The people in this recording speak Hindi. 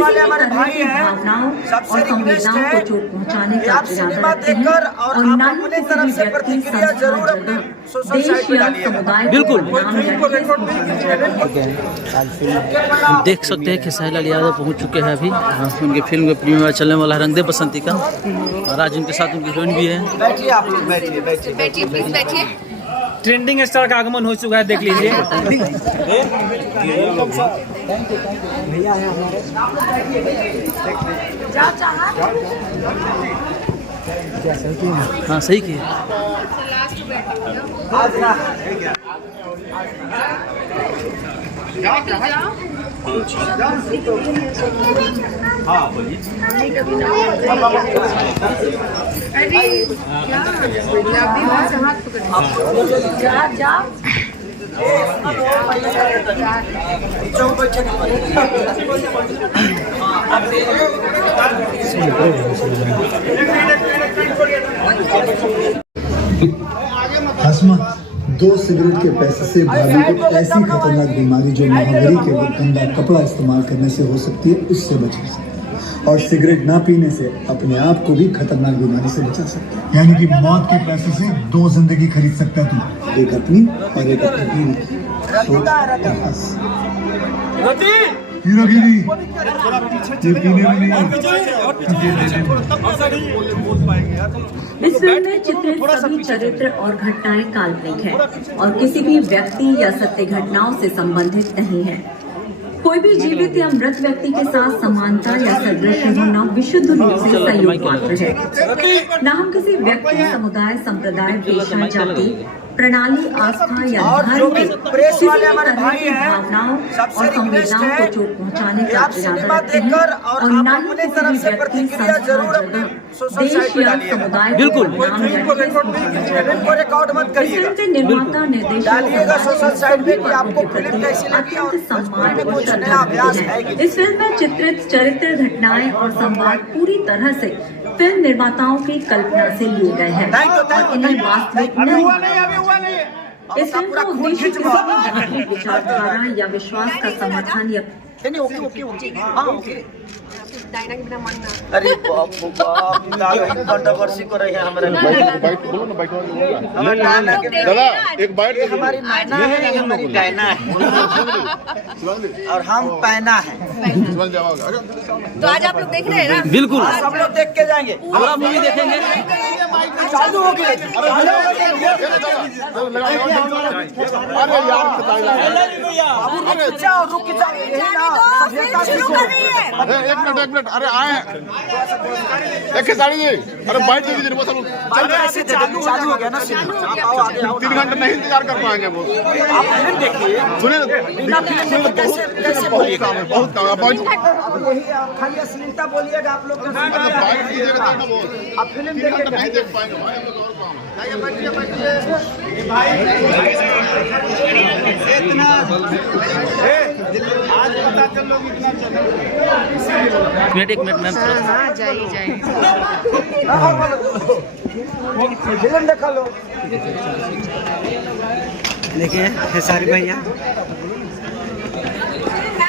वाले हमारे भाई हैं, सबसे रिक्वेस्ट है कि आप सिनेमा देखकर और आप अपने तरफ से प्रतिक्रिया जरूर अपने सोशल साइट पे डालिएगा। बिल्कुल देख सकते हैं कि साहिल यादव पहुंच चुके हैं अभी। उनकी फिल्म का प्रीमियर चलने वाला है रंग दे बसंती का, और आज उनके साथ उनकी हीरोइन भी है। बैठिए आप लोग, बैठिए बैठिए बैठिए प्लीज बैठिए। ट्रेंडिंग स्टार का आगमन हो चुका है, देख लीजिए। भैया है हमारे। हाँ सही किया। हाँ बोलिए। अरे जा हसमत, 2 सिगरेट के पैसे से भाभी को ऐसी खतरनाक बीमारी जो महामारी के वक्त गंदा कपड़ा इस्तेमाल करने से हो सकती है, उससे बच सकते हैं। और सिगरेट ना पीने से अपने आप को भी खतरनाक बीमारी से बचा सकते हैं। यानी कि मौत के पैसे से 2 जिंदगी खरीद सकता है तू, एक अपनी और एक अपनी। हीरोगिरी ये पीने में नहीं। इस फिल्म में चित्रित सभी चरित्र और घटनाएं काल्पनिक हैं और किसी भी व्यक्ति या सत्य घटनाओं से संबंधित नहीं है। कोई भी जीवित या मृत व्यक्ति के साथ समानता या सादृश्य होना विशुद्ध रूप से सहयोग मात्र है। न हम किसी व्यक्ति, समुदाय, संप्रदाय, पेशा, जाति, प्रणाली, आस्था या धर्म के किसी तरह की भावनाओं और संवेदनाओं को चोट पहुंचाने का इरादा रखते हैं और न ही किसी भी व्यक्ति, संस्था, जगह, देश या समुदाय बिल्कुल फिल्म के निर्माता, निर्देशक अत्यंत सम्मान और श्रद्धा देते हैं। इस फिल्म में चित्रित चरित्र, घटनाएं और संवाद पूरी तरह से फिल्म निर्माताओं की कल्पना से लिए गए हैं और इन्हें वास्तविक नहीं। इस फिल्म का उद्देश्य किसी भी धार्मिक विचारधारा या विश्वास का समर्थन या अरे कंट्रोवर्सी कर रही है हमारे एक बाइट हमारी मैना है, हमारी डायना है और हम पैना है। तो आज आप लोग देख रहे हैं ना? बिल्कुल सब लोग देख के जाएंगे, अगला मूवी देखेंगे। चालू हो गया। अरे यार रुक जाओ, यही ना शुरू कर रही है। एक मिनट अरे आए एक साड़ी जी, अरे बाइट दे दीजिए। ऐसे चालू हो गया ना। 3 घंटे नहीं इंतजार कर पाएंगे वो। आप फिल्म देखिए, सुनिए कैसे बोलिएगा, बहुत खाली अश्लीलता बोलिएगा आप लोग। बाइट दीजिएगा आप फिल्म 3 घंटे नहीं देख पाएंगे भाई, हम लोग और आज पता चल लोग इतना एक मिनट मैम। हाँ जाइए फिल्म देखा लो। देखिए खेसारी भैया